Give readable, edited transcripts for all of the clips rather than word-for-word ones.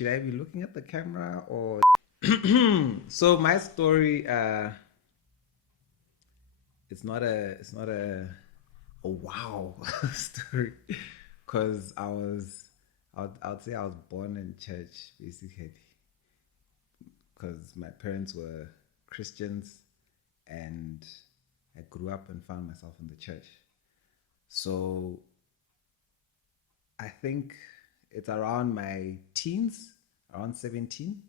should I be looking at the camera or? So my story, it's not a wow story, because I'd say I was born in church basically, because my parents were Christians, and I grew up and found myself in the church. So I think it's around my teens, around 17,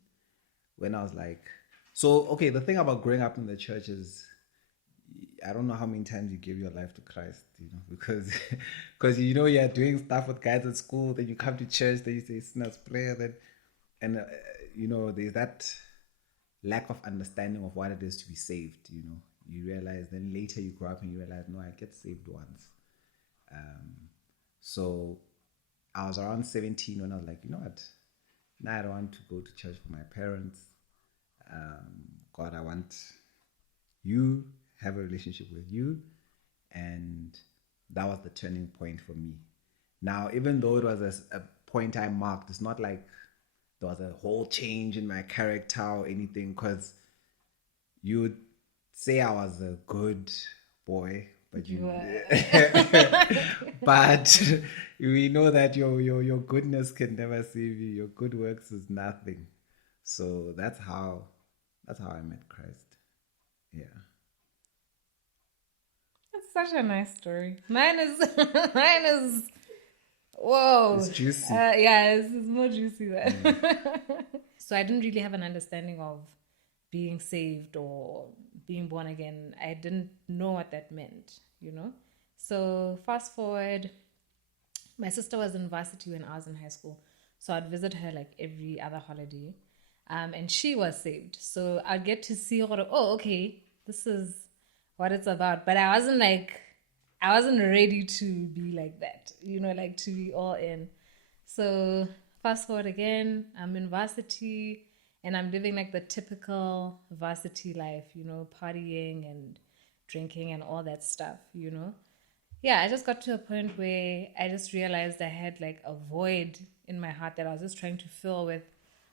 when I was like, so, okay, the thing about growing up in the church is, I don't know how many times you give your life to Christ, because you're doing stuff with guys at school, then you come to church, then you say sinner's prayer, then, and there's that lack of understanding of what it is to be saved. You realize, then later you grow up and you realize, no, I get saved once. So I was around 17 when I was like, you know what? Now I don't want to go to church for my parents. God, I want you, have a relationship with you. And that was the turning point for me. Now, even though it was a point I marked, it's not like there was a whole change in my character or anything, because you would say I was a good boy, but but we know that your goodness can never save you. Your good works is nothing. So that's how I met Christ. Yeah. That's such a nice story. Mine is whoa. It's juicy. Yeah, it's more juicy than. So I didn't really have an understanding of being saved or being born again. I didn't know what that meant, So fast forward, my sister was in varsity when I was in high school. So I'd visit her like every other holiday. And she was saved. So I'd get to see her, oh, okay, this is what it's about. But I wasn't ready to be like that, like to be all in. So fast forward again, I'm in varsity and I'm living like the typical varsity life, partying and drinking and all that stuff, Yeah, I just got to a point where I just realized I had like a void in my heart that I was just trying to fill with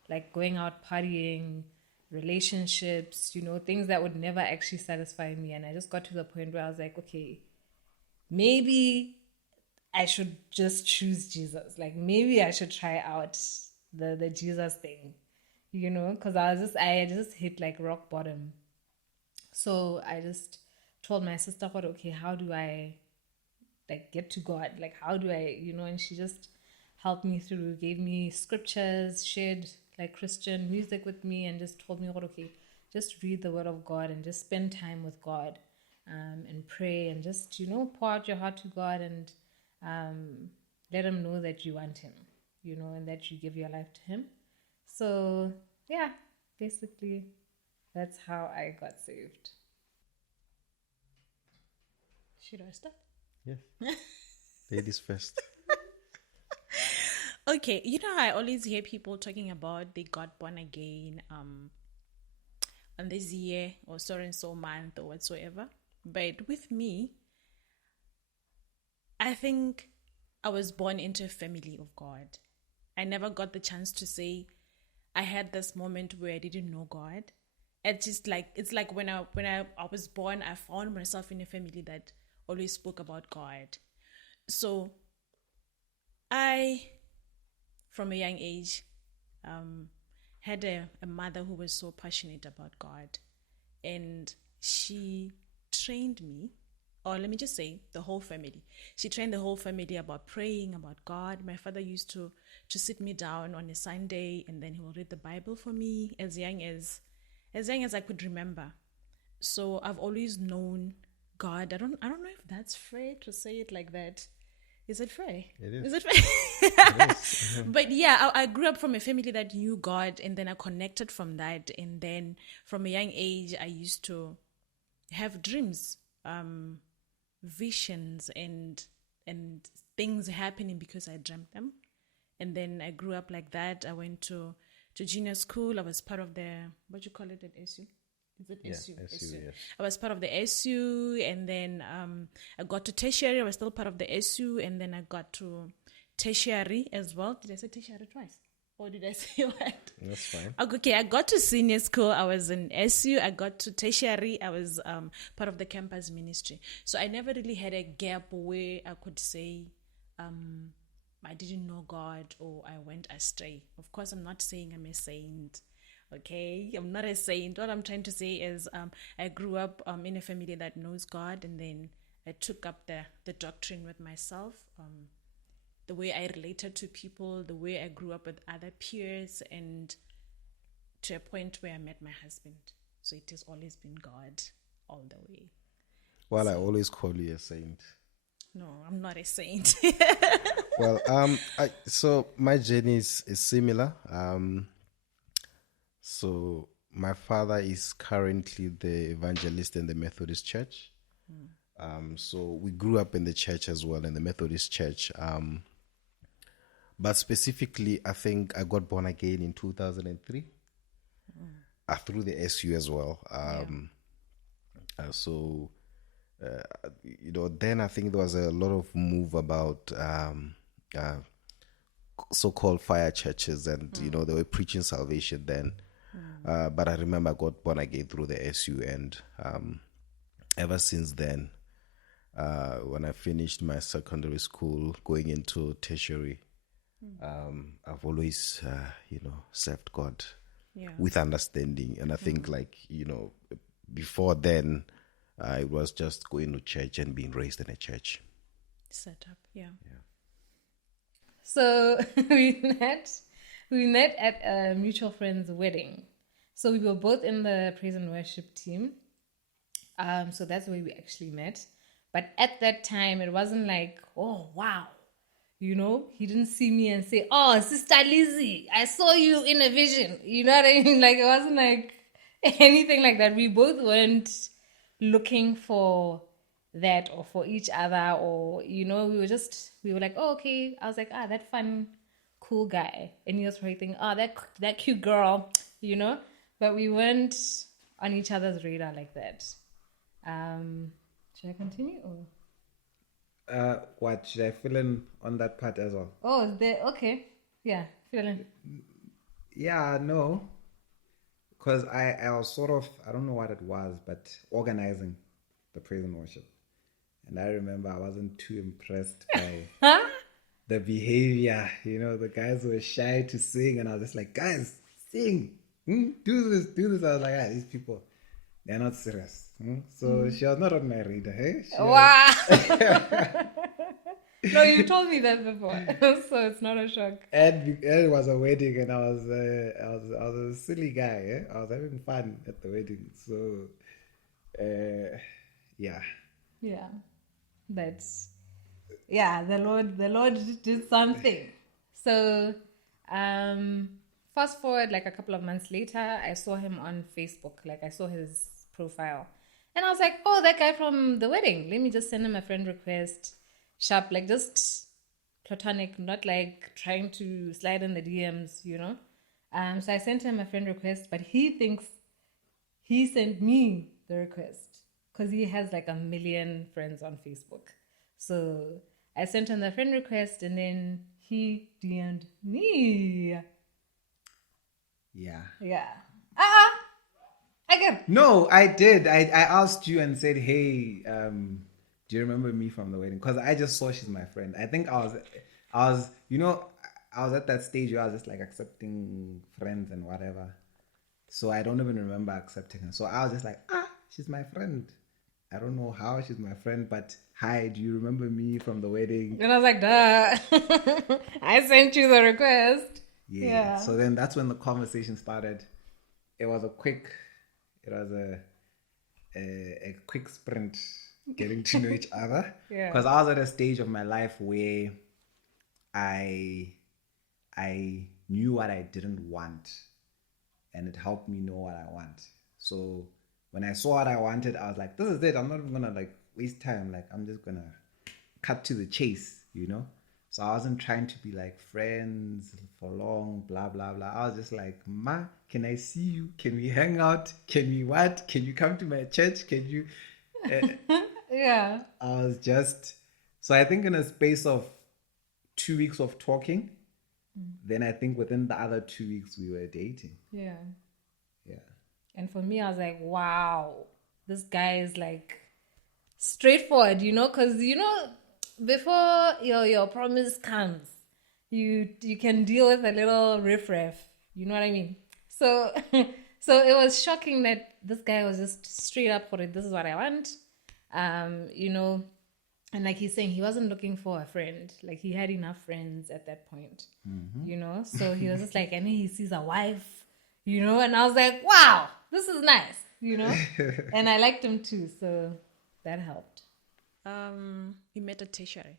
like going out partying, relationships, things that would never actually satisfy me. And I just got to the point where I was like, okay, maybe I should just choose Jesus. Like maybe I should try out the Jesus thing, because I just hit like rock bottom. So I just told my sister, okay, how do I like get to God? Like how do I, and she just helped me through, gave me scriptures, shared like Christian music with me, and just told me, okay, just read the word of God and just spend time with God, and pray and just, pour out your heart to God and let him know that you want him, and that you give your life to him. So yeah, basically that's how I got saved. Should I start? Yes. Ladies first. Okay, I always hear people talking about they got born again on this year or so and so month or whatsoever. But with me, I think I was born into a family of God. I never got the chance to say I had this moment where I didn't know God. It's like when I was born, I found myself in a family that always spoke about God. So I, from a young age, had a mother who was so passionate about God, and she trained me, or let me just say the whole family. She trained the whole family about praying, about God. My father used to sit me down on a Sunday, and then he will read the Bible for me as young as I could remember. So I've always known God. I don't know if that's fair to say it like that. Is it fair? It is. Is it fair? It is. But yeah, I grew up from a family that knew God, and then I connected from that. And then from a young age, I used to have dreams, visions, and things happening because I dreamt them. And then I grew up like that. I went to junior school. I was part of the, what do you call it at SU? Is it SU? SU, yes. I was part of the SU, and then I got to tertiary. I was still part of the SU, and then I got to tertiary as well. Did I say tertiary twice? Or did I say what? That's fine. Okay, I got to senior school. I was in SU. I got to tertiary. I was part of the campus ministry. So I never really had a gap where I could say I didn't know God or I went astray. Of course, I'm not saying I'm a saint. Okay, I'm not a saint. What I'm trying to say is I grew up in a family that knows God, and then I took up the doctrine with myself. The way I related to people, the way I grew up with other peers, and to a point where I met my husband. So it has always been God all the way. Well, I always call you a saint. No, I'm not a saint. Well, so my journey is similar. So my father is currently the evangelist in the Methodist Church. So we grew up in the church as well, in the Methodist Church. But specifically, I think I got born again in 2003 through the SU as well. So, then I think there was a lot of move about so-called fire churches, and, they were preaching salvation then. But I remember I got born again through the SU, and ever since then, when I finished my secondary school, going into tertiary, I've always, served God with understanding. And I think, before then, it was just going to church and being raised in a church. Set up, yeah. So we met at a mutual friend's wedding. So we were both in the praise and worship team. So that's where we actually met. But at that time, it wasn't like, oh, wow. He didn't see me and say, oh, Sister Lizzie, I saw you in a vision. You know what I mean? Like, it wasn't like anything like that. We both weren't looking for that or for each other, or, we were like, oh, okay. I was like, that fun, cool guy. And he was probably thinking, oh, that cute girl, But we weren't on each other's radar like that. Should I continue? Or? What should I fill in on that part as well? Oh, okay. Yeah, fill in. Yeah, no. Because I was sort of, I don't know what it was, but organizing the praise and worship. And I remember I wasn't too impressed by the behavior. The guys were shy to sing, and I was just like, guys, sing. Do this. I was like, these people, they're not serious. So she was not on my radar. Hey? Wow. No, you told me that before, so it's not a shock. And it was a wedding, and I was a silly guy. I was having fun at the wedding. So, yeah. Yeah, but the Lord did something. So, fast forward like a couple of months later, I saw him on Facebook. Like, I saw his profile, and I was like, oh, that guy from the wedding. Let me just send him a friend request. Sharp, like just platonic, not like trying to slide in the DMs, So I sent him a friend request, but he thinks he sent me the request because he has like 1 million friends on Facebook. So I sent him the friend request, and then he DM'd me. Yeah. Yeah. Again. No, I did. I asked you and said, hey, do you remember me from the wedding? Because I just saw she's my friend. I think I was at that stage where I was just like accepting friends and whatever. So I don't even remember accepting her. So I was just like, she's my friend. I don't know how she's my friend, but hi, do you remember me from the wedding? And I was like, duh. I sent you the request. Yeah. So then that's when the conversation started. It was a quick sprint getting to know each other. Yeah. Because I was at a stage of my life where I knew what I didn't want, and it helped me know what I want. So when I saw what I wanted, I was like, this is it. I'm not even gonna like waste time. Like, I'm just gonna cut to the chase, So I wasn't trying to be like friends for long, blah, blah, blah. I was just like, Ma, can I see you? Can we hang out? Can we what? Can you come to my church? Can you? Yeah. I was just, so I think in a space of 2 weeks of talking, Then I think within the other 2 weeks we were dating. Yeah. Yeah. And for me, I was like, wow, this guy is like straightforward, because before your promise comes, you can deal with a little riffraff. You know what I mean? So so it was shocking that this guy was just straight up for it. This is what I want. And like he's saying, he wasn't looking for a friend. Like he had enough friends at that point. So he was just like, and then he sees a wife, and I was like, wow, this is nice, and I liked him too. So that helped. We met at tertiary,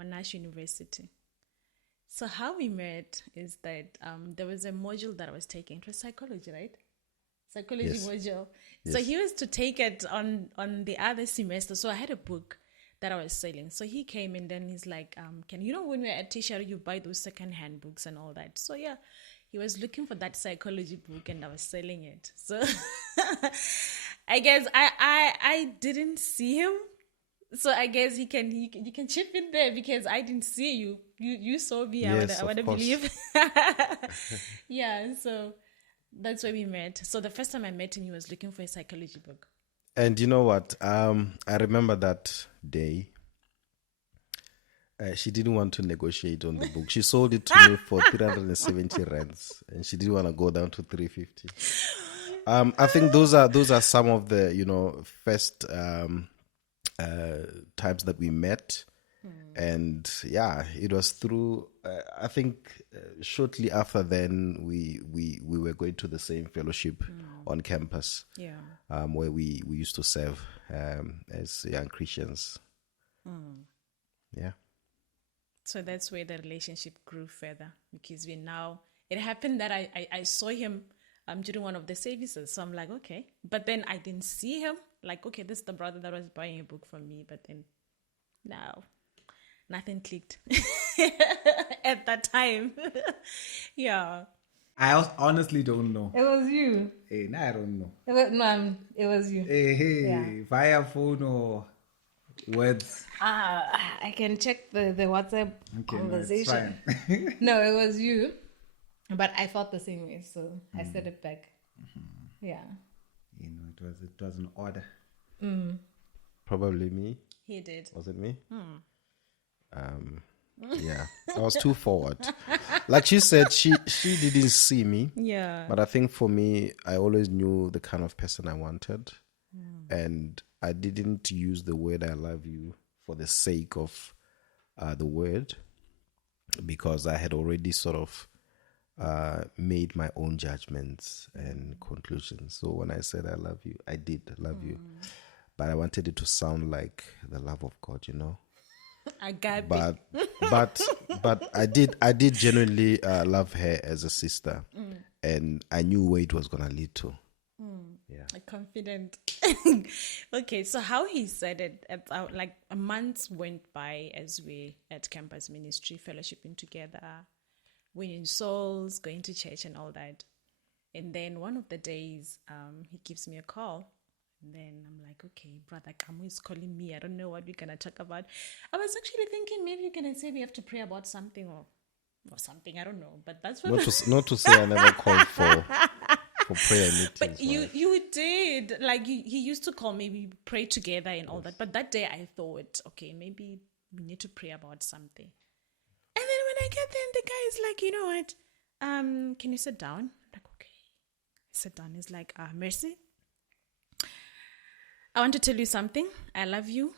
Monash University. So how we met is that there was a module that I was taking. It was psychology, right? Psychology Yes. module. Yes. So he was to take it on the other semester. So I had a book that I was selling. So he came and then he's like, when we're at tertiary, you buy those second-hand books and all that. So yeah, he was looking for that psychology book and I was selling it. So I guess I didn't see him. So I guess you can chip in there because I didn't see you. You saw me. Yes, I want to of course. believe. Yeah, so that's where we met. So the first time I met him, he was looking for a psychology book. And you know what? I remember that day. She didn't want to negotiate on the book. She sold it to me for 370 rands, and she didn't want to go down to 350. I think those are some of the first times that we met, and yeah, it was through. I think shortly after then we were going to the same fellowship on campus. Yeah. Where we used to serve as young Christians. Yeah. So that's where the relationship grew further because it happened that I saw him during one of the services. So I'm like, okay. But then I didn't see him. Like, okay, this is the brother that was buying a book from me. But then, no, nothing clicked at that time. Yeah. I honestly don't know. It was you. Hey, nah, I don't know. It was you. Hey, Yeah. via phone or words. I can check the WhatsApp Okay, conversation. no, it's fine. No, it was you. But I felt the same way, so I said it back. Yeah. It was an order. Probably me. He did. Was it me? Yeah, I was too forward. Like she said, she didn't see me. Yeah. But I think for me, I always knew the kind of person I wanted. And I didn't use the word I love you for the sake of the word, because I had already sort of made my own judgments and conclusions. So when I said I love you, I did love you. But I wanted it to sound like the love of God, I got But I did genuinely love her as a sister, and I knew where it was gonna lead to. Yeah, confident. Okay, so how he said it, like a month went by as we at campus ministry fellowshipping together, winning souls, going to church and all that. And then one of the days, he gives me a call. And then I'm like, okay, brother Kamu is calling me. I don't know what we're going to talk about. I was actually thinking maybe you're going to say we have to pray about something or something. I don't know. But that's what... Not to say I never called for prayer meetings. But you did. Like, he used to call me. We pray together and all that. But that day I thought, okay, maybe we need to pray about something. And then when I get there, the guy is like, you know what? Can you sit down? I'm like, okay. I sit down. He's like, Mercy, I want to tell you something. I love you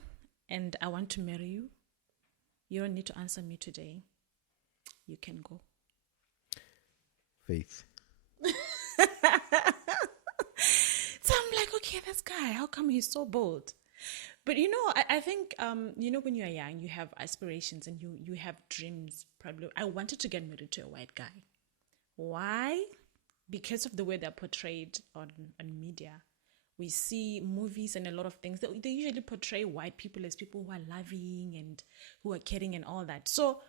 and I want to marry you. You don't need to answer me today. You can go. Faith. So I'm like, okay, this guy, how come he's so bold? But I think when you're young, you have aspirations and you have dreams. Probably, I wanted to get married to a white guy. Why? Because of the way they're portrayed on media. We see movies and a lot of things that they usually portray white people as people who are loving and who are caring and all that. So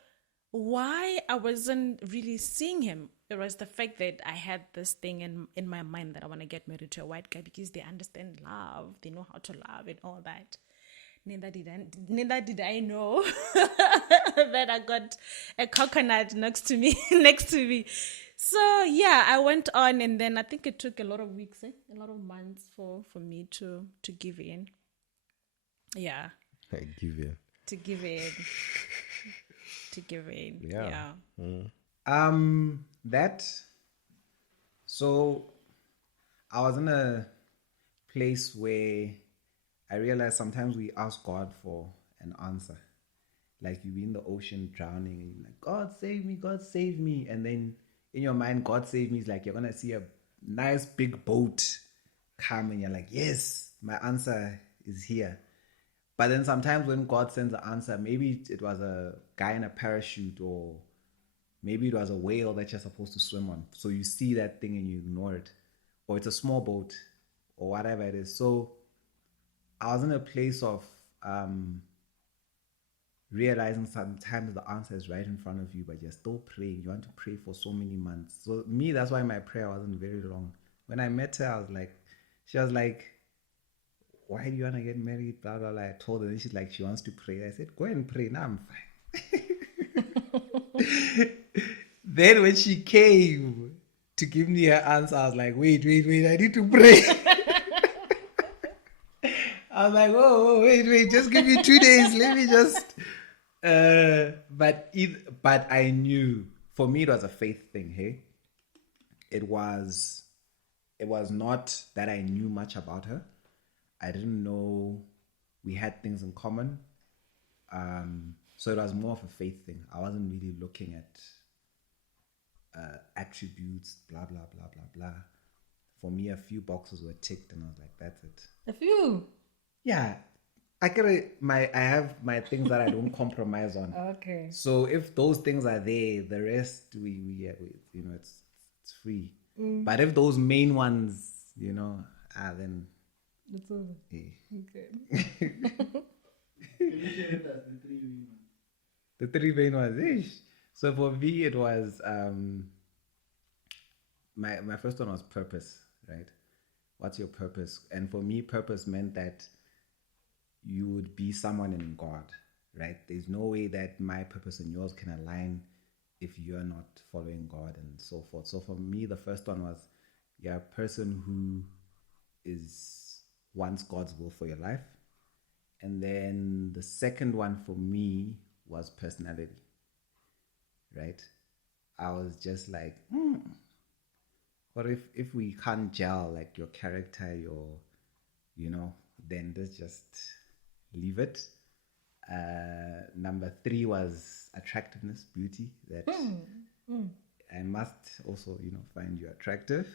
why I wasn't really seeing him, it was the fact that I had this thing in my mind that I want to get married to a white guy because they understand love, they know how to love and all that. Neither did I know that I got a coconut next to me. So yeah, I went on, and then I think it took a lot of weeks, a lot of months for me to give in. Yeah. Give you. To give in. To give in. Yeah. That. So, I was in a place where I realized sometimes we ask God for an answer. Like you be in the ocean drowning and you're like, God save me. And then in your mind, God save me is like you're gonna see a nice big boat come and you're like, yes, my answer is here. But then sometimes when God sends an answer, maybe it was a guy in a parachute, or maybe it was a whale that you're supposed to swim on. So you see that thing and you ignore it. Or it's a small boat or whatever it is. So I was in a place of realizing sometimes the answer is right in front of you, but you're still praying. You want to pray for so many months. So me, that's why my prayer wasn't very long. When I met her, she was like, why do you want to get married? Blah, blah, blah. I told her, and she's like, she wants to pray. I said, go and pray. Now I'm fine. Then when she came to give me her answer, I was like, wait, I need to pray. I was like, whoa, wait, just give me 2 days. Let me just... But I knew, for me, it was a faith thing, hey? It was not that I knew much about her. I didn't know we had things in common. So it was more of a faith thing. I wasn't really looking at attributes, blah, blah, blah, blah, blah. For me, a few boxes were ticked and I was like, that's it. A few? Yeah. I have my things that I don't compromise on. Okay. So if those things are there, the rest it's free. But if those main ones, then it's over. Yeah. Okay. The three main ones. Ish. So for me, it was my first one was purpose, right? What's your purpose? And for me, purpose meant that you would be someone in God, right? There's no way that my purpose and yours can align if you're not following God and so forth. So for me, the first one was you're a person who wants God's will for your life. And then the second one for me was personality, right? I was just like, what if we can't gel, like your character, then let's just leave it. Number 3 was attractiveness, beauty, that I must also, find you attractive.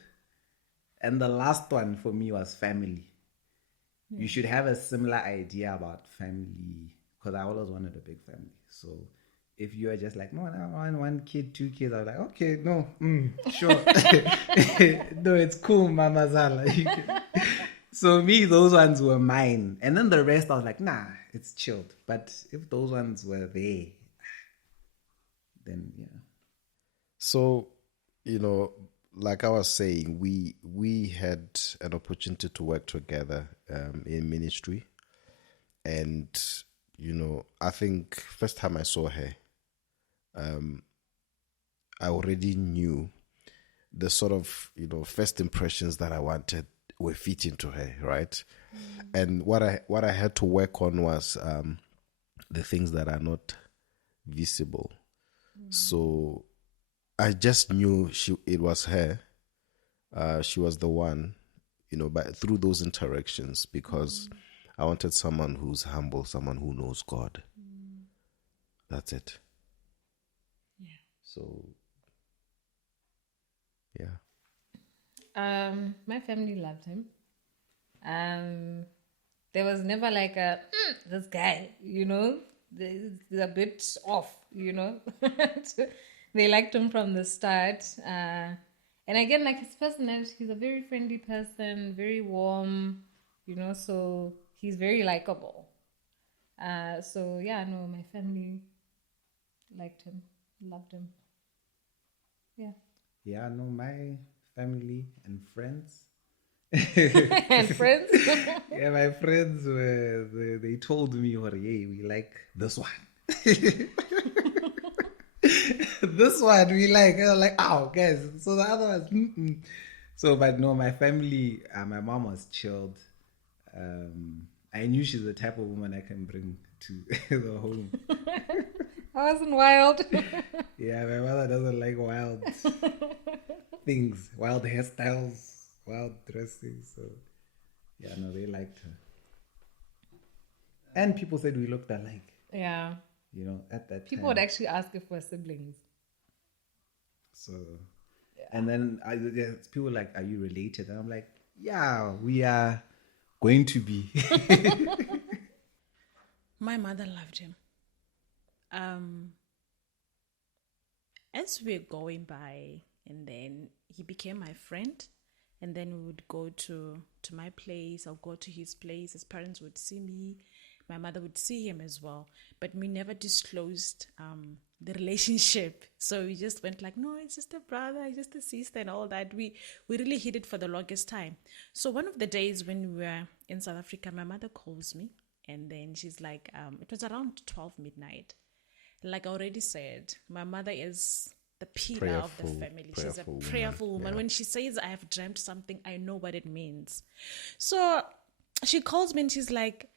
And the last one for me was family. You should have a similar idea about family, because I always wanted a big family. So if you are just like, no, I want 1 kid, 2 kids, I was like, okay, no, sure. No, it's cool, Mama Zala. So me, those ones were mine. And then the rest, I was like, nah, it's chilled. But if those ones were there, then yeah. So, like I was saying, we had an opportunity to work together in ministry. And, I think first time I saw her, I already knew the sort of, first impressions that I wanted were fitting to her, right? And what I had to work on was the things that are not visible. So I just knew it was her. She was the one, but through those interactions, because I wanted someone who's humble, someone who knows God. That's it. Yeah. So, yeah. My family loved him. There was never like this guy, they're a bit off, They liked him from the start. And again, like his personality, he's a very friendly person, very warm, so he's very likable. So yeah, no, my family liked him, loved him. Yeah. Yeah, no, my family and friends, And friends? Yeah, my friends they told me, "Oh, hey, we like this one." This one we like. I was like, "Oh, guys." So the other ones, mm-mm. So, but no, my family, my mom was chilled. I knew she's the type of woman I can bring to the home. I wasn't wild. Yeah, my mother doesn't like wild things, wild hairstyles, wild dressing. So, yeah, no, they liked her. And people said we looked alike, Yeah. you know, at that People time. would actually ask if we're siblings. So, and then people were like, "Are you related?" And I'm like, "Yeah, we are going to be." My mother loved him. As we're going by, and then he became my friend, and then we would go to my place. I'll go to his place. His parents would see me. My mother would see him as well, but we never disclosed the relationship. So we just went like, no, it's just a brother, it's just a sister, and all that. We really hid it for the longest time. So one of the days when we were in South Africa, my mother calls me, and then she's like, it was around 12 midnight. Like I already said, my mother is the pillar of the family. She's a prayerful woman. When she says, "I have dreamt something," I know what it means. So she calls me and she's like,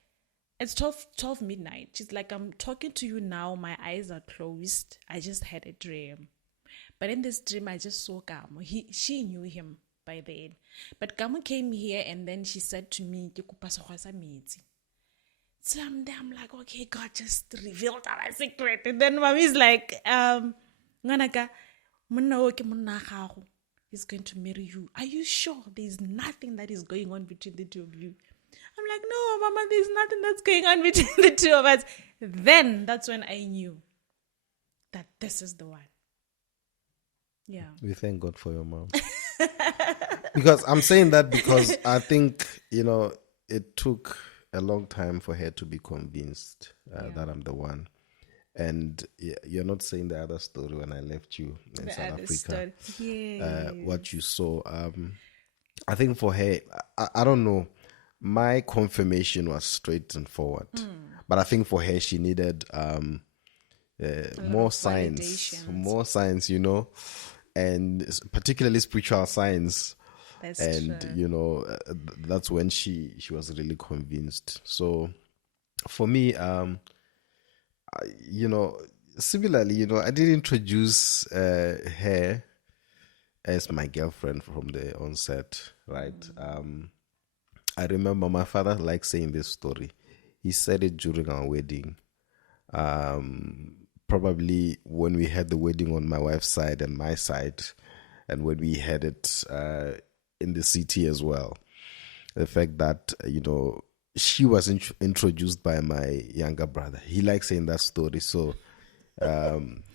it's 12 midnight. She's like, "I'm talking to you now. My eyes are closed. I just had a dream. But in this dream, I just saw Gamo. She knew him by then. But Gamo came here and then she said to me, "Ke kopa sekgwa metsi." So I'm like, okay, God just revealed our secret. And then mommy's like, Nganaka, monna o ke monna gago. He's going to marry you. Are you sure there's nothing that is going on between the two of you? I'm like, no, Mama, there's nothing that's going on between the two of us. Then that's when I knew that this is the one. Yeah. We thank God for your mom. Because I'm saying that because I think, it took a long time for her to be convinced that I'm the one. And you're not saying the other story when I left you in South Africa. Yes. What you saw. I think for her, I don't know. My confirmation was straight and forward. But I think for her, she needed more science. More science, and particularly spiritual science. That's and true. That's when she was really convinced. So for me, similarly, I did introduce her as my girlfriend from the onset, right? I remember my father likes saying this story. He said it during our wedding. Probably when we had the wedding on my wife's side and my side, and when we had it in the city as well. The fact that, she was introduced by my younger brother. He likes saying that story. So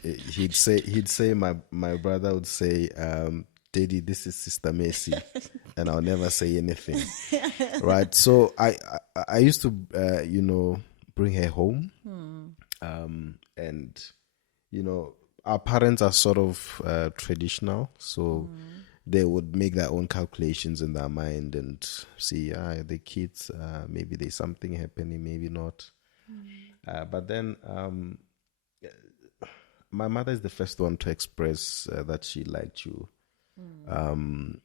he'd say my brother would say, "Daddy, this is Sister Mercy," and I'll never say anything. Right. So I used to bring her home, and our parents are sort of traditional, so they would make their own calculations in their mind and see, the kids, maybe there's something happening, maybe not. But then my mother is the first one to express that she liked you. The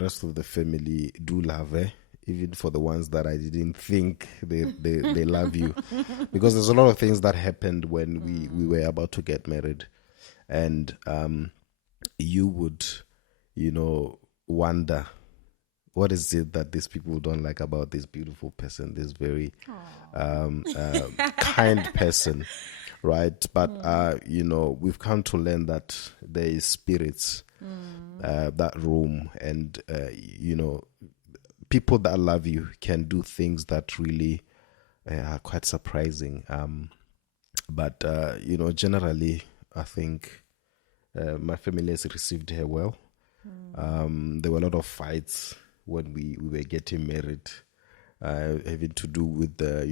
rest of the family do love her, even for the ones that I didn't think they love you. Because there's a lot of things that happened when we were about to get married. And you would, wonder, what is it that these people don't like about this beautiful person, this very kind person, right? But, we've come to learn that there is spirits, that room, and, people that love you can do things that really are quite surprising. But generally, I think my family has received her well. There were a lot of fights when we were getting married, having to do with the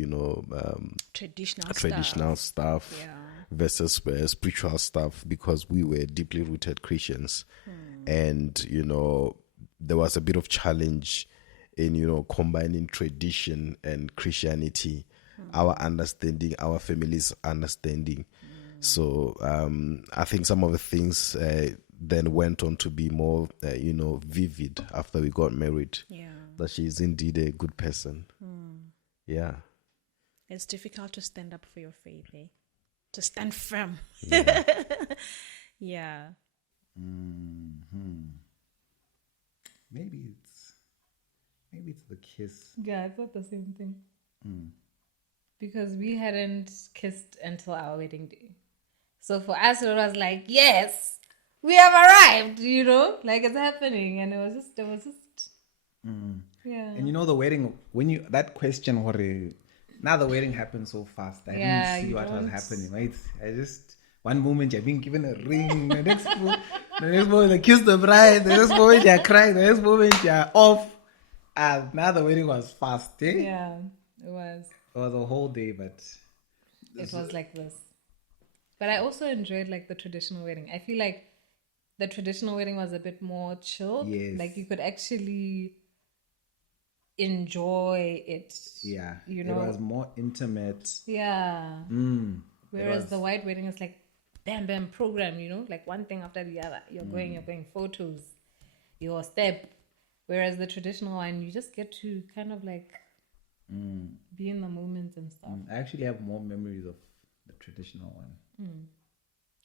traditional stuff versus spiritual stuff, because we were deeply rooted Christians, and there was a bit of challenge in, combining tradition and Christianity, our understanding, our family's understanding. So I think some of the things then went on to be more, vivid after we got married. Yeah. That she is indeed a good person. Yeah. It's difficult to stand up for your faith, eh? To stand firm. Yeah. Yeah. Maybe it's the kiss. Yeah, I thought the same thing. Because we hadn't kissed until our wedding day. So for us, it was like, yes, we have arrived, like it's happening. And it was just, yeah. And the wedding, that question, now the wedding happened so fast. I didn't see what was happening, right? I just, one moment you're being given a ring, the next moment you kiss the bride, the next moment you're crying, the next moment you're off. Now the wedding was fast, eh? Yeah, it was. It was a whole day, but it was like this. But I also enjoyed like the traditional wedding. I feel like the traditional wedding was a bit more chilled. Yes. Like you could actually enjoy it. yeah, it was more intimate. Yeah. Whereas was. the white wedding is like bam bam program, like one thing after the other. You're going photos, your step. Whereas the traditional one, you just get to kind of like be in the moment and stuff. I actually have more memories of the traditional one. Yeah.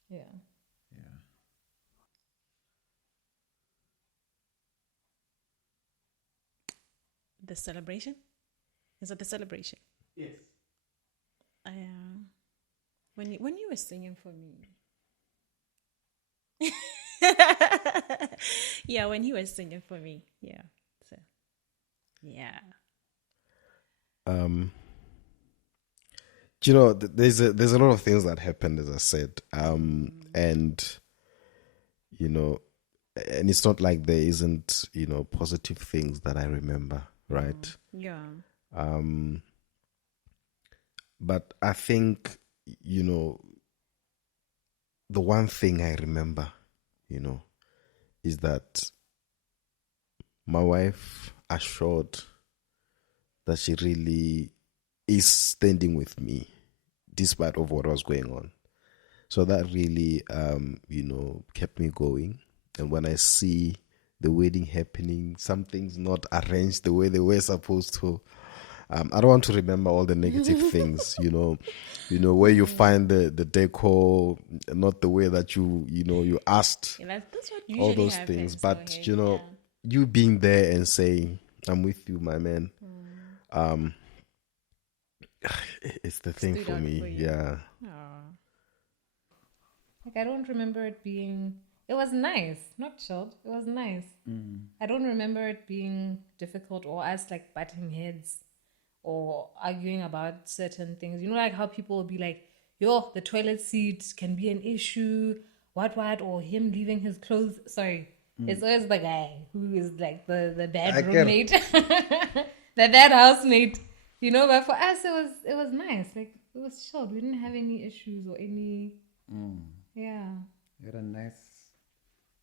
Yeah. The celebration? Is that the celebration? Yes. When you were singing for me. Yeah, when he was singing for me. Yeah. So, yeah. There's a lot of things that happened, as I said, and and it's not like there isn't positive things that I remember, right? Yeah. But I think the one thing I remember is that my wife assured that she really is standing with me despite of what was going on. So that really, kept me going. And when I see the wedding happening, something's not arranged the way they were supposed to, I don't want to remember all the negative things, where you find the decor, not the way that you asked, Yeah, that's what all usually those happens, things. But, yeah. you being there and saying, I'm with you, my man. It's the thing Stood for out me. for you. Yeah. Aw. Like I don't remember it being. It was nice, not chilled. It was nice. I don't remember it being difficult or us like butting heads or arguing about certain things. Like how people will be like, "Yo, the toilet seat can be an issue." What? Or him leaving his clothes. Sorry, it's always the guy who is like the bad roommate, the bad housemate. But for us it was nice. Like it was chilled. We didn't have any issues or any. Yeah. You had a nice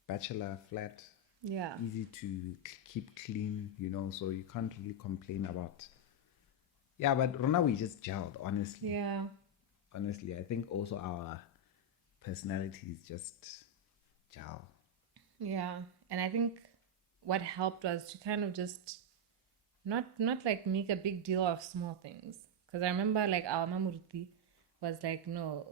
bachelor flat. Yeah. Easy to keep clean, so you can't really complain about. Yeah, but Rona, we just gelled, honestly. Yeah. Honestly, I think also our personalities just gel. Yeah. And I think what helped was to kind of just not like make a big deal of small things. Because I remember like our Mamurti was like, no,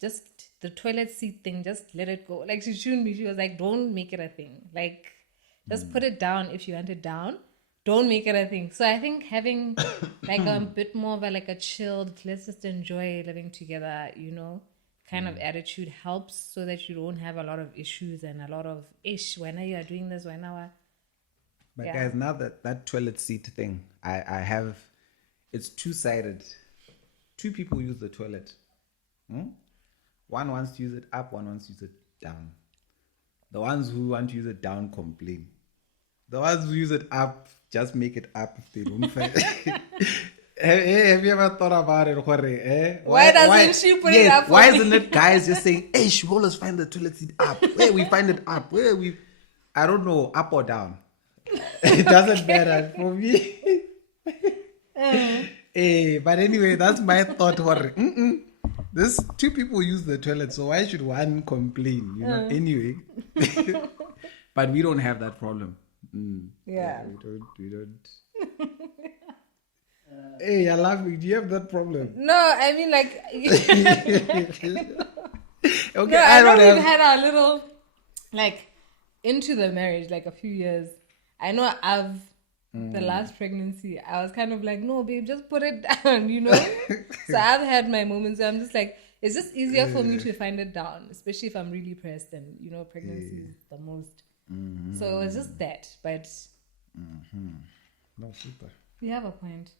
just the toilet seat thing, just let it go. Like she shouldn't be. She was like, don't make it a thing. Like just put it down if you want it down. Don't make it a thing. So I think having like a bit more of a chilled, let's just enjoy living together, kind of attitude helps so that you don't have a lot of issues and a lot of ish when you are doing this, when I. But guys, now that toilet seat thing, I have, it's two-sided. Two people use the toilet. One wants to use it up, one wants to use it down. The ones who want to use it down complain. The ones who use it up just make it up if they don't find Have you ever thought about it? Why doesn't she put it up for why me? isn't it guys just saying, hey, she will always find the toilet seat up? Where we find it up? I don't know, up or down. It doesn't matter for me. But anyway, that's my thought. This 2 people use the toilet, so why should one complain? Anyway. But we don't have that problem. Yeah. We don't. Hey, you're laughing. Do you have that problem? No, I mean like. Okay, No, I I know don't we've have. had our little, like, into the marriage, like a few years. I know the last pregnancy, I was kind of like, no, babe, just put it down, So I've had my moments where I'm just like, it's just easier for me to find it down, especially if I'm really pressed and, pregnancy is the most. So it's just that. But No, super. you have a point.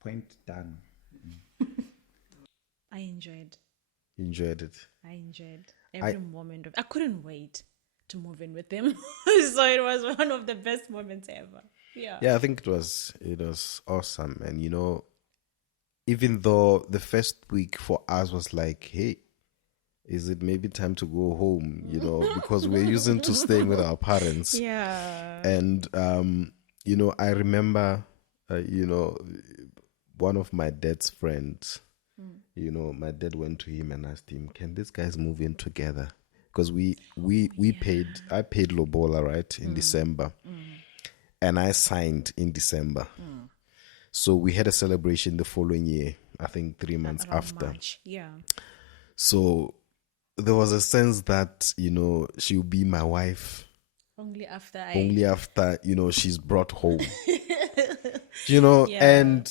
Point done. I enjoyed Enjoyed it. every moment of. I couldn't wait to move in with him, so it was one of the best moments ever. Yeah, I think it was awesome. And even though the first week for us was like, hey, is it maybe time to go home? Because we're used to staying with our parents. Yeah. And I remember one of my dad's friends, my dad went to him and asked him, can these guys move in together? Because I paid Lobola, right, in December. And I signed in December. So we had a celebration the following year, I think 3 months Around after. March. Yeah. So there was a sense that, she'll be my wife Only after she's brought home. Yeah.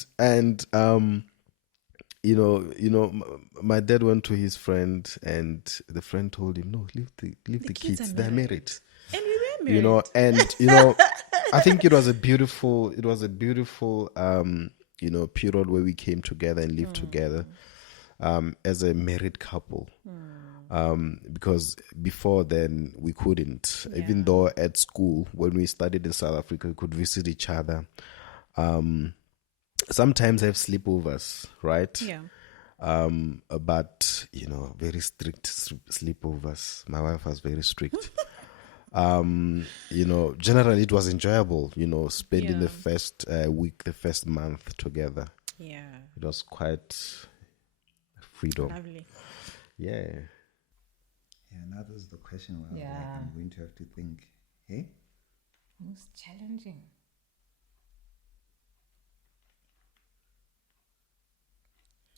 My dad went to his friend and the friend told him, no, leave the kids. They're married. And we were married. I think it was a beautiful period where we came together and lived together as a married couple. Because before then we couldn't, even though at school when we studied in South Africa we could visit each other, sometimes have sleepovers, right? Yeah. But very strict sleepovers. My wife was very strict. Generally it was enjoyable, spending the first week, the first month together. Yeah. It was quite freedom. Lovely. Yeah. Yeah, now this is the question where Yeah. I'm going to have to think. Hey? Most challenging.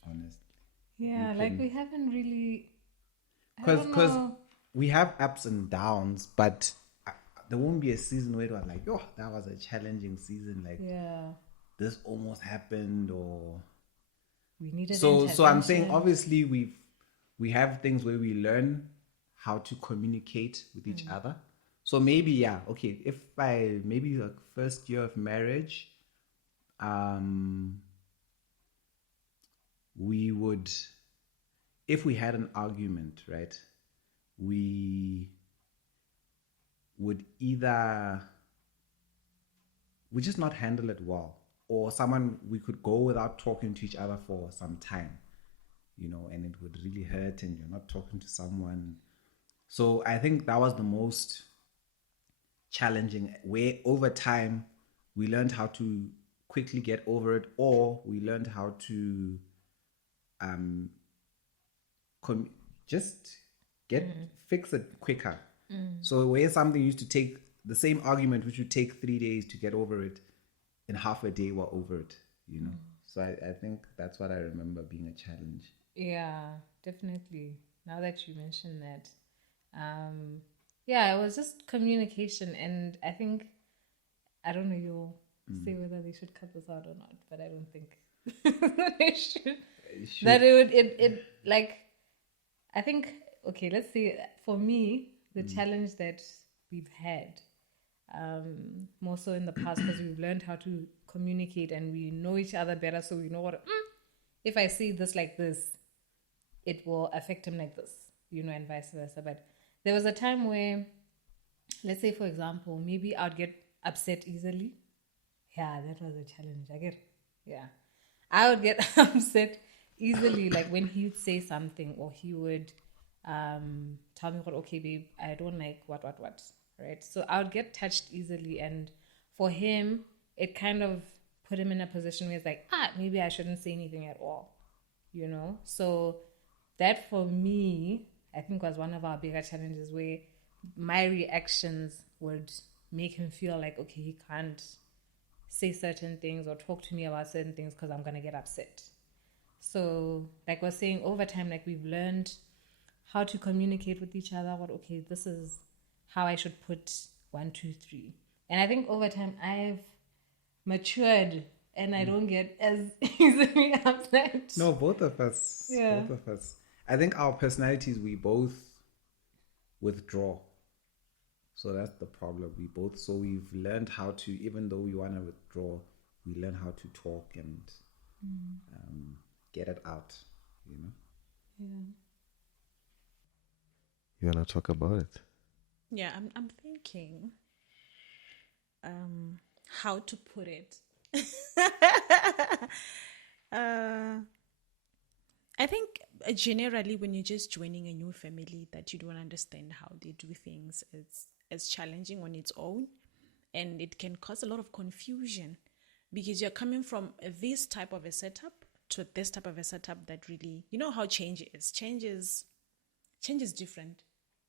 Honestly. Yeah, like we haven't really. Because we have ups and downs, but there won't be a season where it was like, oh, that was a challenging season. Like, this almost happened, or we needed. So I'm saying, obviously, we have things where we learn how to communicate with each other. So maybe, okay, if maybe the first year of marriage, we would, if we had an argument, right, we would either just not handle it well, or we could go without talking to each other for some time, and it would really hurt, and you're not talking to someone. So I think that was the most challenging, where over time we learned how to quickly get over it, or we learned how to fix it quicker. So where something used to take, the same argument which would take 3 days to get over it, in half a day we're over it, So I think that's what I remember being a challenge. Yeah, definitely. Now that you mention that, it was just communication, and I think, I don't know, you'll say whether they should cut this out or not, but I don't think they should. That I think, okay, let's say for me, the challenge that we've had, more so in the past, because we've learned how to communicate and we know each other better, so we know what, if I say this like this, it will affect him like this, and vice versa. But there was a time where, let's say, for example, maybe I'd get upset easily. Yeah, that was a challenge. I would get upset easily, like when he would say something, or he would tell me, okay, babe, I don't like what. right? So I would get touched easily, and for him, it kind of put him in a position where it's like, maybe I shouldn't say anything at all, you know? So that for me, I think was one of our bigger challenges, where my reactions would make him feel like, okay, he can't say certain things or talk to me about certain things because I'm going to get upset. So like I was saying, over time, like we've learned how to communicate with each other, what, okay, this is how I should put 1, 2, 3. And I think over time I've matured and I don't get as easily upset. No, both of us. Yeah. Both of us. I think our personalities, we both withdraw. So that's the problem. So we've learned how to, even though we want to withdraw, we learn how to talk and get it out, you know? Yeah. You want to talk about it? Yeah, I'm thinking how to put it. I think generally when you're just joining a new family that you don't understand how they do things, it's challenging on its own, and it can cause a lot of confusion because you're coming from this type of a setup to this type of a setup that really, you know how change is. Change is different,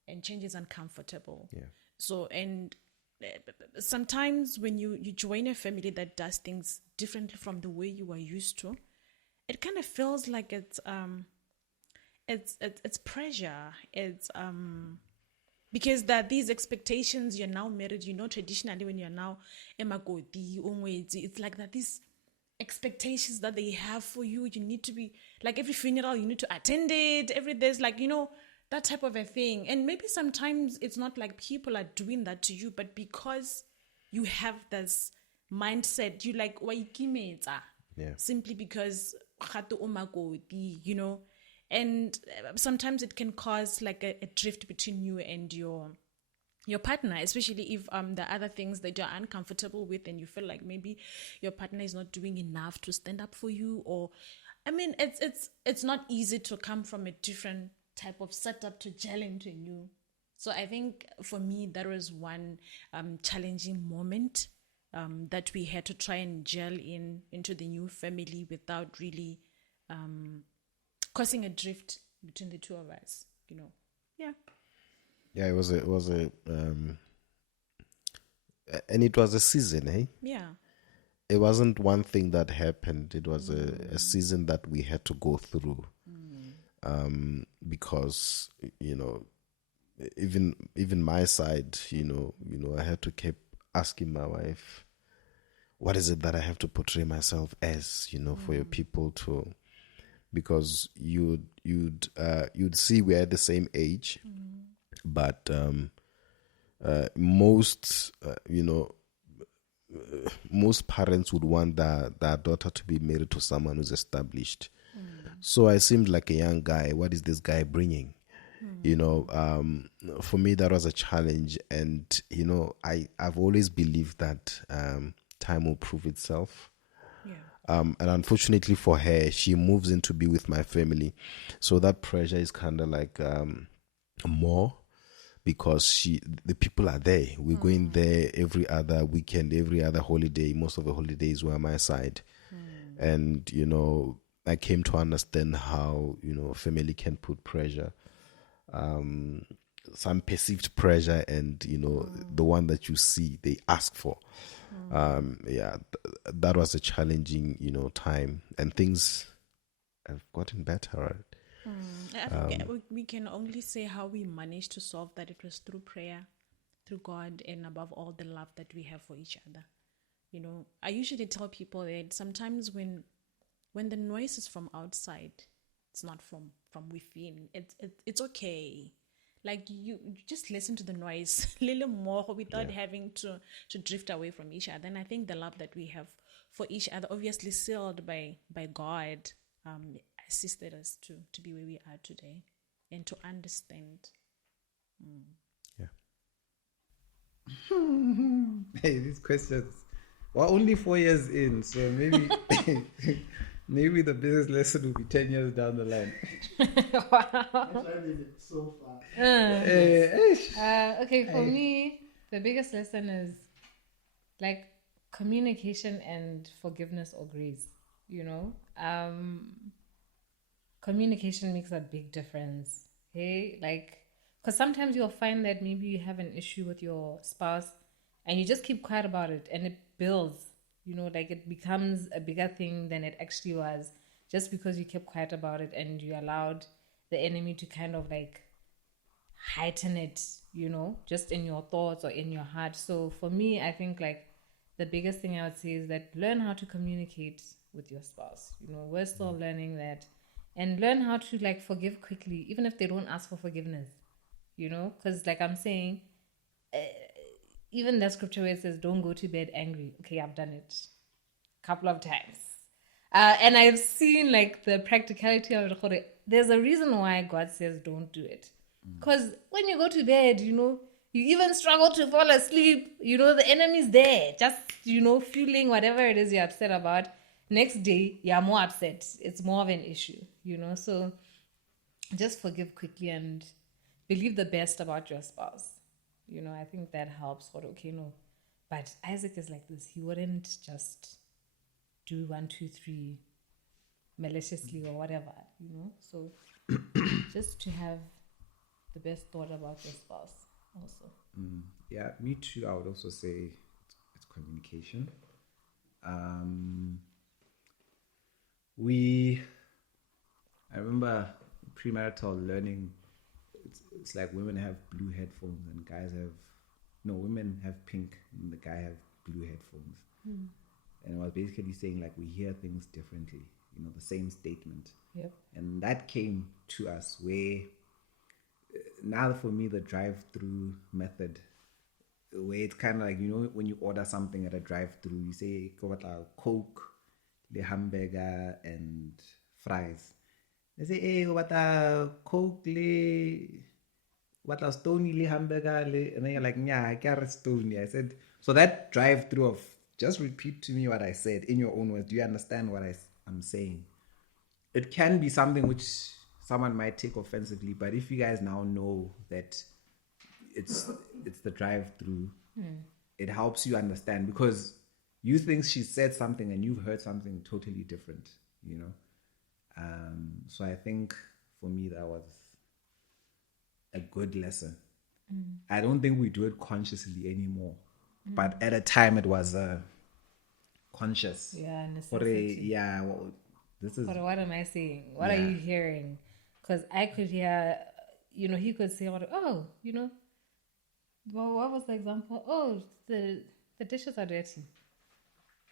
and change is uncomfortable. Yeah. So, and sometimes when you join a family that does things differently from the way you are used to, it kind of feels like it's pressure. It's because that these expectations, you're now married, you know, traditionally when you're now emakoti, it's like that these expectations that they have for you, you need to be like every funeral you need to attend it, there's like, you know, that type of a thing. And maybe sometimes it's not like people are doing that to you, but because you have this mindset, you like simply because you know. And sometimes it can cause like a drift between you and your partner, especially if there are other things that you're uncomfortable with and you feel like maybe your partner is not doing enough to stand up for you. Or I mean, it's not easy to come from a different type of setup to gel into a new. So I think for me that was one challenging moment that we had to try and gel into the new family without really causing a drift between the two of us, you know. Yeah, it was a and it was a season, eh? Yeah. It wasn't one thing that happened. It was a season that we had to go through. Because, you know, even my side, you know, I had to keep asking my wife, what is it that I have to portray myself as, you know, for your people to, because you'd see we're at the same age, but most you know, most parents would want their daughter to be married to someone who's established. So I seemed like a young guy. What is this guy bringing? You know, for me that was a challenge, and you know, I've always believed that time will prove itself. And unfortunately for her, she moves in to be with my family, so that pressure is kind of like more, because the people are there. We're going there every other weekend, every other holiday. Most of the holidays were on my side, and you know, I came to understand how, you know, family can put pressure, some perceived pressure, and you know, the one that you see they ask for. That was a challenging, you know, time, and things have gotten better, right? I think we can only say how we managed to solve that. It was through prayer, through God, and above all, the love that we have for each other. You know, I usually tell people that sometimes when the noise is from outside, it's not from within. It's okay. Like you just listen to the noise a little more without having to drift away from each other. And I think the love that we have for each other, obviously sealed by God, assisted us to be where we are today and to understand. Hey, these questions. We're only 4 years in, so maybe maybe the business lesson will be 10 years down the line. Wow. So far. Okay, for me, The biggest lesson is like communication and forgiveness or grace, you know. Communication makes a big difference. Hey, like, because sometimes you'll find that maybe you have an issue with your spouse and you just keep quiet about it and it builds, you know, like it becomes a bigger thing than it actually was, just because you kept quiet about it and you allowed the enemy to kind of like heighten it, you know, just in your thoughts or in your heart. So for me, I think like the biggest thing I would say is that learn how to communicate with your spouse. You know, we're still learning that, and learn how to like forgive quickly, even if they don't ask for forgiveness, you know, because like I'm saying, even that scripture where it says, don't go to bed angry. Okay, I've done it a couple of times. And I've seen like the practicality of it. There's a reason why God says don't do it. Because when you go to bed, you know, you even struggle to fall asleep. You know, the enemy's there, just, you know, fueling whatever it is you're upset about. Next day, you're more upset. It's more of an issue, you know. So just forgive quickly and believe the best about your spouse. You know, I think that helps. Okay, no. But Isaac is like this. He wouldn't just do 1, 2, 3 maliciously or whatever, you know. So just to have the best thought about your spouse also. Yeah, me too. I would also say it's communication. I remember premarital learning. It's like women have blue headphones and women have pink and the guy have blue headphones. And I was basically saying like we hear things differently, you know, the same statement. Yep. And that came to us where now for me the drive-through method, where it's kind of like, you know, when you order something at a drive-through, you say Coke, the hamburger and fries. They say, hey, what a Coke, what a stony hamburger, and then you're like, yeah, I can't stony. I said, so that drive-through of just repeat to me what I said in your own words. Do you understand what I'm saying? It can be something which someone might take offensively, but if you guys now know that it's the drive-through, it helps you understand, because you think she said something and you've heard something totally different, you know. So I think for me that was a good lesson. I don't think we do it consciously anymore, but at a time it was conscious. Yeah, necessity. This is. But what am I saying? What are you hearing? Because I could hear, you know, he could say, oh, you know, well, what was the example? Oh, the dishes are dirty,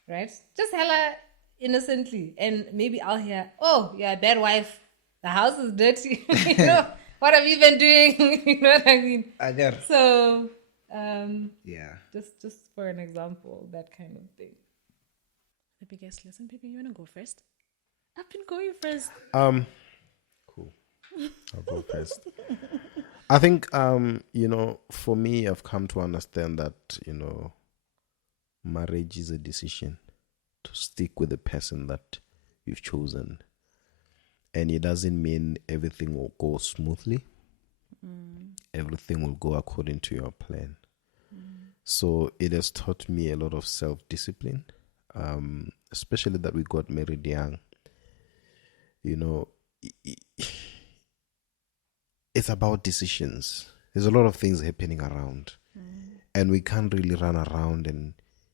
right? Just hella innocently, and maybe I'll hear, oh, you're a bad wife. The house is dirty. You know, what have you been doing? You know what I mean? I get it. So, just for an example, that kind of thing. The biggest lesson, baby. You wanna go first? I've been going first. Cool. I'll go first. I think, you know, for me, I've come to understand that, you know, marriage is a decision to stick with the person that you've chosen. And it doesn't mean everything will go smoothly. Everything will go according to your plan. So it has taught me a lot of self-discipline, especially that we got married young. You know, it's about decisions. There's a lot of things happening around. And we can't really run around and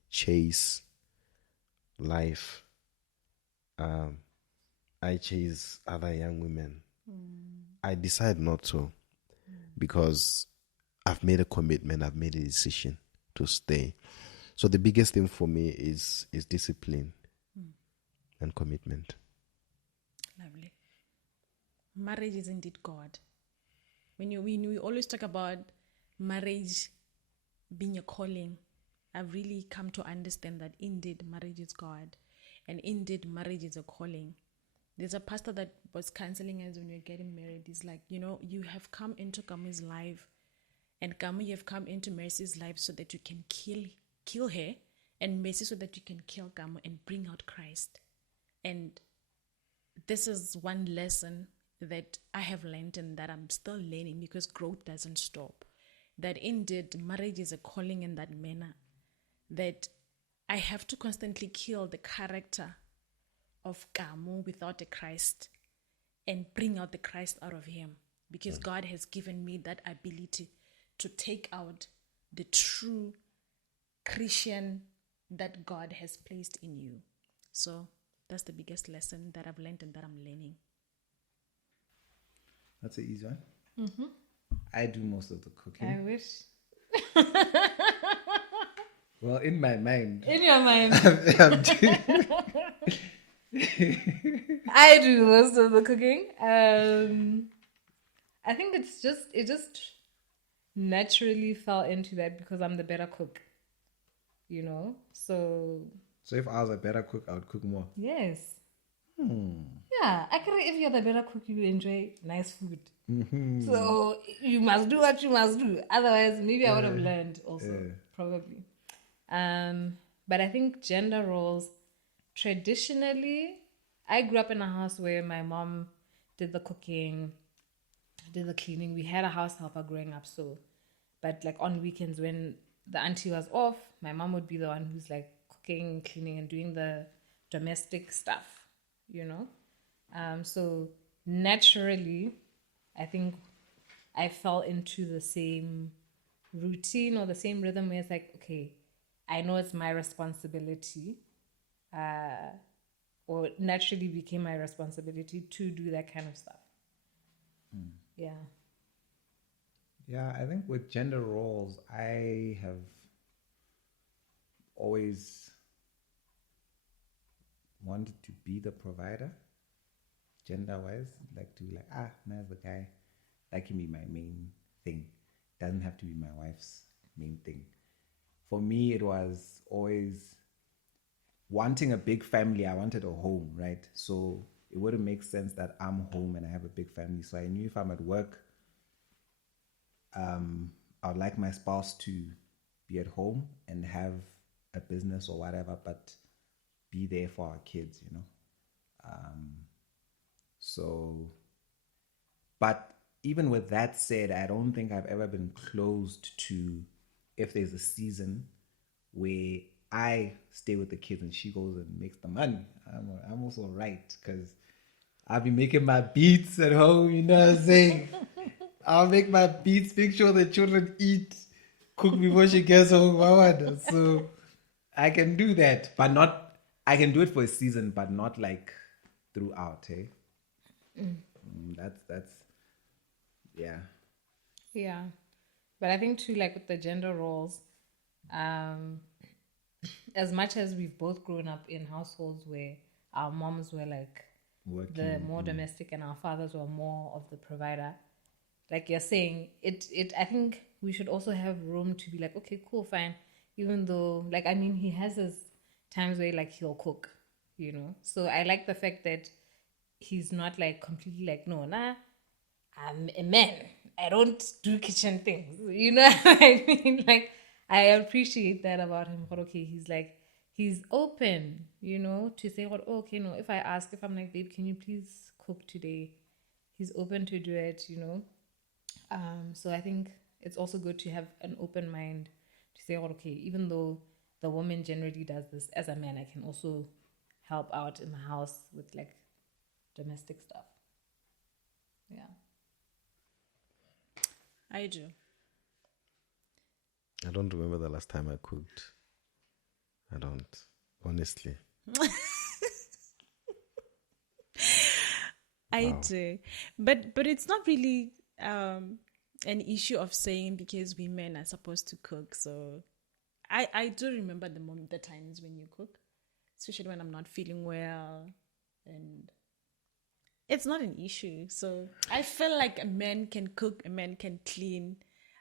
chase life. I chase other young women. I decide not to, because I've made a commitment, I've made a decision to stay. So the biggest thing for me is discipline and commitment. Lovely. Marriage is indeed God. When we always talk about marriage being a calling, I've really come to understand that indeed marriage is God, and indeed marriage is a calling. There's a pastor that was counseling us when we were getting married. He's like, you know, you have come into Kamu's life, and Kamu, you have come into Mercy's life so that you can kill her, and Mercy so that you can kill Kamu and bring out Christ. And this is one lesson that I have learned and that I'm still learning, because growth doesn't stop. that indeed marriage is a calling in that manner, that I have to constantly kill the character of Kamu without a Christ and bring out the Christ out of him, because God has given me that ability to take out the true Christian that God has placed in you. So that's the biggest lesson that I've learned and that I'm learning. That's an easy one. Mm-hmm. I do most of the cooking. I wish. Well, in my mind. In your mind. I'm doing- I do most of the cooking. I think it just naturally fell into that because I'm the better cook. You know? So if I was a better cook, I would cook more. yes. Yeah, actually, if you're the better cook, you will enjoy nice food. Mm-hmm. So you must do what you must do. Otherwise, maybe I would have learned also, probably. But I think gender roles, traditionally, I grew up in a house where my mom did the cooking, did the cleaning. We had a house helper growing up, so. But like on weekends when the auntie was off, my mom would be the one who's like cooking, cleaning, and doing the domestic stuff, you know? So naturally, I think I fell into the same routine or the same rhythm where it's like, okay, I know it's my responsibility, or naturally became my responsibility to do that kind of stuff. Yeah. Yeah, I think with gender roles, I have always wanted to be the provider, gender-wise, like to be like, man's the guy. That can be my main thing. Doesn't have to be my wife's main thing. For me, it was always wanting a big family. I wanted a home, right? So it wouldn't make sense that I'm home and I have a big family. So I knew if I'm at work, I would like my spouse to be at home and have a business or whatever, but be there for our kids, you know. But even with that said, I don't think I've ever been closed to if there's a season where I stay with the kids and she goes and makes the money. I'm also right, because I'll be making my beats at home, you know what I'm saying? I'll make my beats, make sure the children eat, cook before she gets home. So I can do that, but not, I can do it for a season, but not like throughout, hey? That's yeah. Yeah. But I think too, like with the gender roles, as much as we've both grown up in households where our moms were like the more domestic and our fathers were more of the provider, like you're saying, I think we should also have room to be like, okay, cool, fine. Even though, like, I mean, he has his times where like he'll cook, you know. So I like the fact that he's not like completely like, no, nah, I'm a man. I don't do kitchen things. You know what I mean? Like, I appreciate that about him. But okay, he's like, he's open, you know, to say, oh, okay, no, if I ask, if I'm like, babe, can you please cook today? He's open to do it, you know. So I think it's also good to have an open mind to say, oh, okay, even though the woman generally does this, as a man, I can also help out in the house with like domestic stuff. Yeah. I do. I don't remember the last time I cooked. I don't, honestly. I do. But it's not really an issue of saying because we men are supposed to cook. So I do remember the times when you cook, especially when I'm not feeling well, and it's not an issue. So I feel like a man can cook, a man can clean.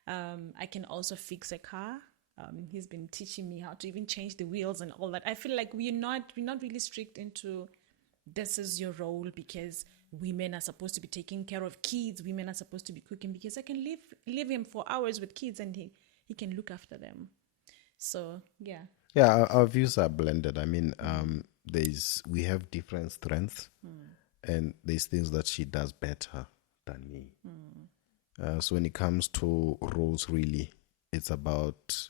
I can also fix a car. He's been teaching me how to even change the wheels and all that. I feel like we're not really strict into this is your role because women are supposed to be taking care of kids. Women are supposed to be cooking because I can leave him for hours with kids and he can look after them. So yeah. Yeah, our views are blended. I mean, we have different strengths, and there's things that she does better than me. So when it comes to roles, really, it's about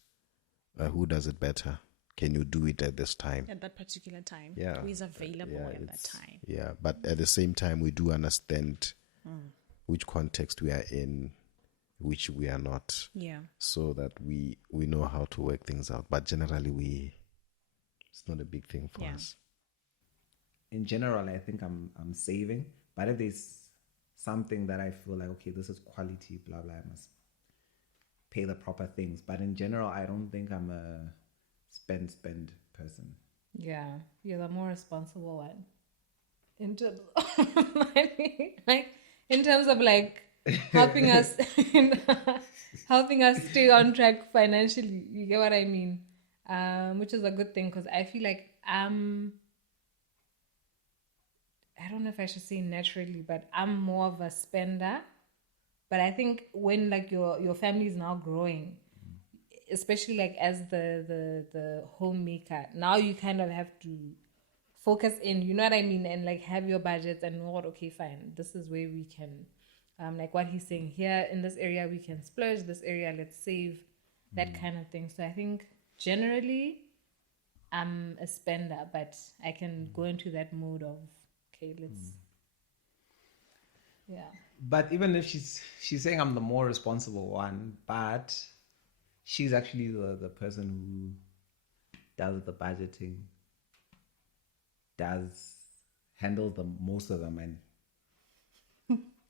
who does it better. Can you do it at this time? At that particular time. Yeah. Who is available Yeah, at that it's- time. Yeah, but at the same time, we do understand which context we are in, which we are not, Yeah. so that we know how to work things out. But generally, it's not a big thing for Yeah. us. In general, I think I'm saving, but if there's something that I feel like, okay, this is quality, blah blah, I must pay the proper things. But in general, I don't think I'm a spend person. Yeah, you're the more responsible one. In terms of money, like in terms of like helping us helping us stay on track financially. You get what I mean? Which is a good thing because I feel like I don't know if I should say naturally, but I'm more of a spender. But I think when like your family is now growing, especially like as the homemaker, now you kind of have to focus in, you know what I mean, and like have your budgets and know what, okay, fine, this is where we can like what he's saying here, in this area we can splurge, this area let's save, that kind of thing. So I think generally I'm a spender, but I can go into that mode of, okay, let's yeah. But even if she's saying I'm the more responsible one, but she's actually the person who does the budgeting, handles the most of the money.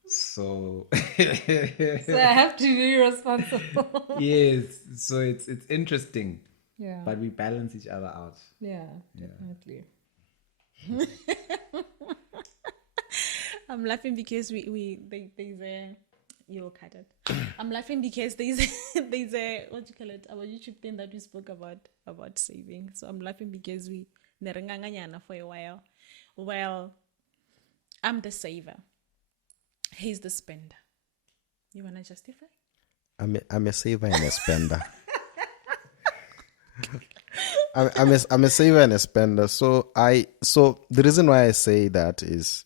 So So I have to be responsible. yes, so it's interesting, Yeah. but we balance each other out. Yeah, definitely. I'm laughing because there's a you'll cut it. I'm laughing because there's a what do you call it, our YouTube thing that we spoke about saving. So I'm laughing because we neranganganyana for a while. Well, I'm the saver. He's the spender. You wanna justify? I'm a saver and a spender. I'm a saver and a spender. So the reason why I say that is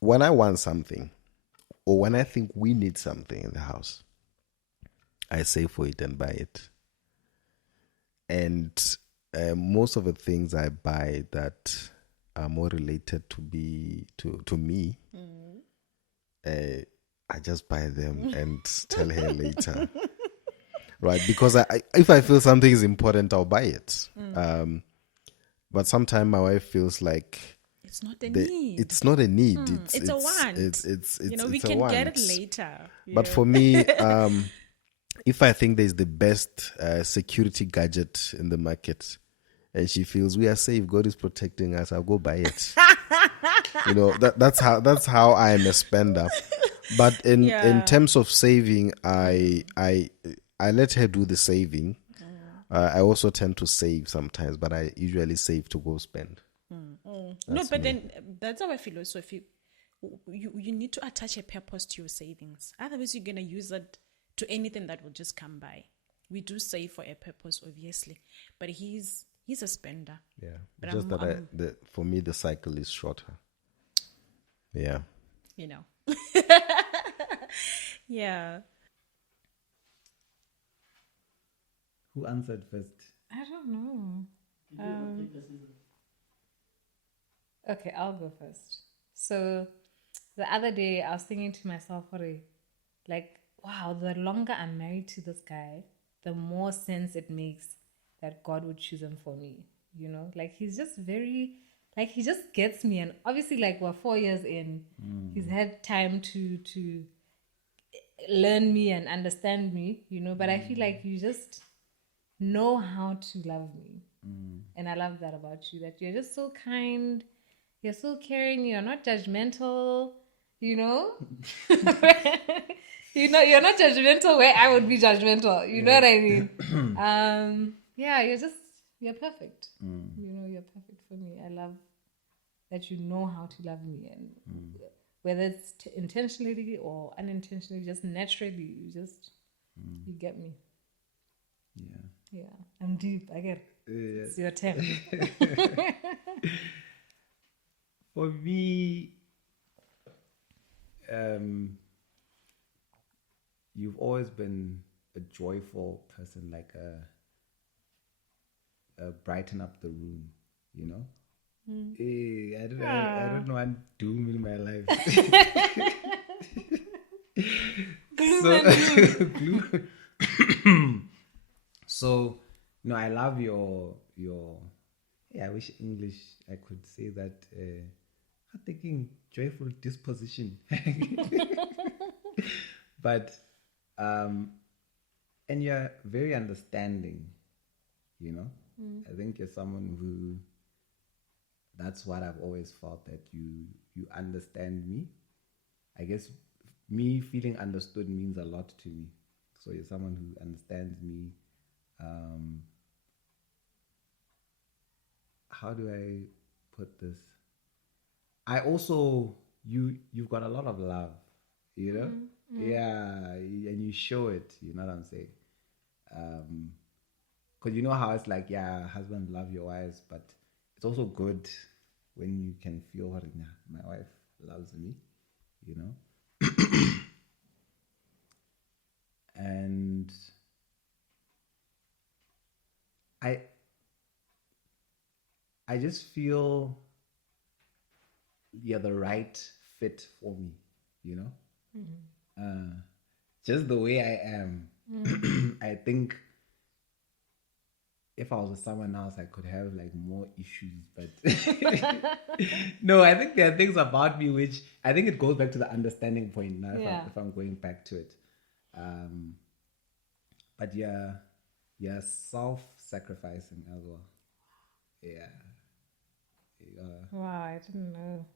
when I want something, or when I think we need something in the house, I save for it and buy it. And most of the things I buy that are more related to me, I just buy them and tell her later. Right? Because if I feel something is important, I'll buy it. But sometimes my wife feels like it's not a need. It's not a need. It's a want. It's we it's a can want. get it later. But for me, if I think there's the best security gadget in the market, and she feels we are safe, God is protecting us, I'll go buy it. That's how I am a spender. But in terms of saving, I let her do the saving. I also tend to save sometimes, but I usually save to go spend. No, but then that's our philosophy. You need to attach a purpose to your savings. Otherwise, you're gonna use it to anything that will just come by. We do save for a purpose, obviously, but he's a spender. Yeah, But just for me the cycle is shorter. Yeah. Yeah. Who answered first? I don't know. Okay, I'll go first. So the other day I was thinking to myself, like, wow, the longer I'm married to this guy, the more sense it makes that God would choose him for me. Like he's just very, like he just gets me. And obviously, like we're 4 years in, he's had time to learn me and understand me, but I feel like you just know how to love me. And I love that about you, that you're just so kind, you're so caring, you're not judgmental, you're not judgmental where I would be judgmental, you know what I mean? You're perfect. You're perfect for me. I love that you know how to love me, and whether it's intentionally or unintentionally, just naturally, you get me. Yeah, I'm deep. I get it. It's your turn. For me, you've always been a joyful person, like a brighten up the room, you know. I don't want doom in my life. Gloom. So, no, I love your. Yeah, I wish English I could say that. I'm thinking joyful disposition, but and you're very understanding. You know, I think you're someone who. That's what I've always felt, that you understand me. I guess me feeling understood means a lot to me. So you're someone who understands me. How do I put this? I also you've got a lot of love, you know. Yeah, and you show it. You know what I'm saying? Because you know how it's like, yeah, husband love your wives, but it's also good when you can feel what my wife loves me, you know. And I just feel you're the right fit for me, you know. Just the way I am. I think if I was with someone else, I could have like more issues, but no, I think there are things about me which I think it goes back to the understanding point now. If I'm going back to it, but yeah, self-sacrificing as well. Yeah. Wow, I didn't know.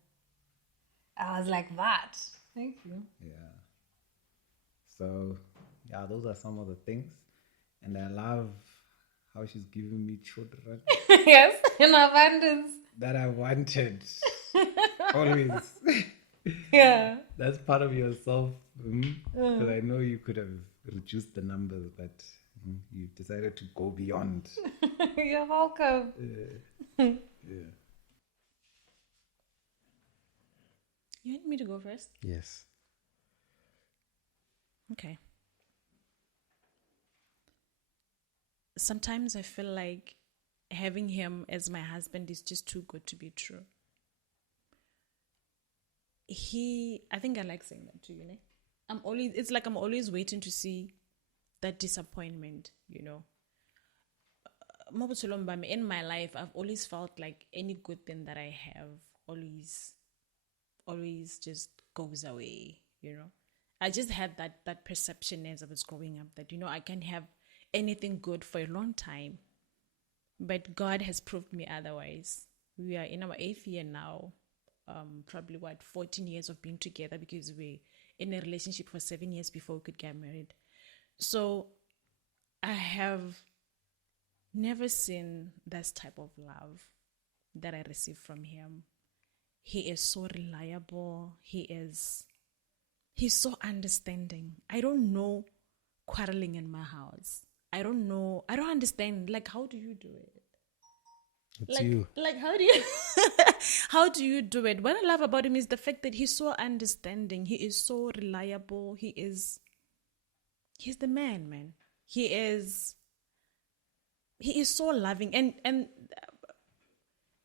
I was like that. Thank you. Yeah. So yeah, those are some of the things, and I love how she's giving me children. Yes, in abundance. That I wanted. Always. Yeah. That's part of yourself. Because I know you could have reduced the numbers, but you decided to go beyond. You're welcome. Yeah. You want me to go first? Yes. Okay. Sometimes I feel like having him as my husband is just too good to be true. I think I like saying that to you, ne? It's like I'm always waiting to see that disappointment, you know. In my life, I've always felt like any good thing that I have always just goes away, you know. I just had that perception as I was growing up that, you know, I can have anything good for a long time, but God has proved me otherwise. We are in our 8th year now, probably 14 years of being together, because we're in a relationship for 7 years before we could get married. So I have never seen this type of love that I received from him. He is so reliable. He's so understanding. I don't know quarreling in my house. I don't understand. Like, how do you do it? It's you. Like, how do you how do you do it? What I love about him is the fact that he's so understanding. He is so reliable. He's the man. He is so loving, and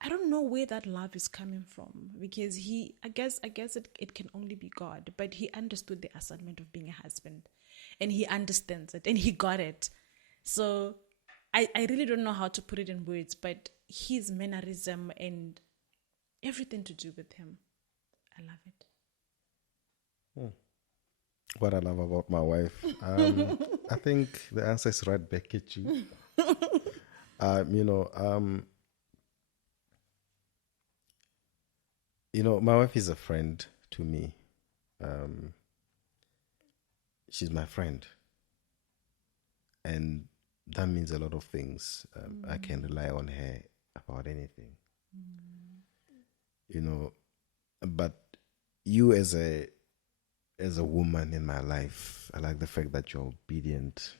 I don't know where that love is coming from, because I guess it can only be God, but he understood the assignment of being a husband, and he understands it, and he got it. So I really don't know how to put it in words, but his mannerism and everything to do with him, I love it. What I love about my wife, I think the answer is right back at you. My wife is a friend to me. She's my friend, and that means a lot of things. I can rely on her about anything. But you as a woman in my life, I like the fact that you're obedient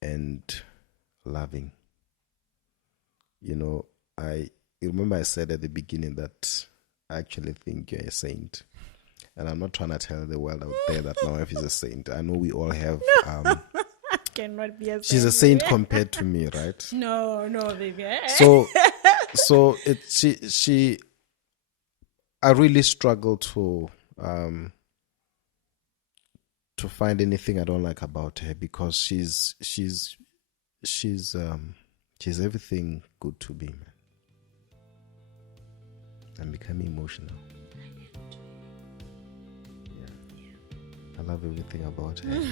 and loving. I remember I said at the beginning that I actually think you're a saint. And I'm not trying to tell the world out there that my wife is a saint. I know we all have. Cannot be a She's a saint compared to me, right? No, baby. So she. I really struggle to find anything I don't like about her, because she's everything good to me, man. I'm becoming emotional. Yeah. I love everything about her.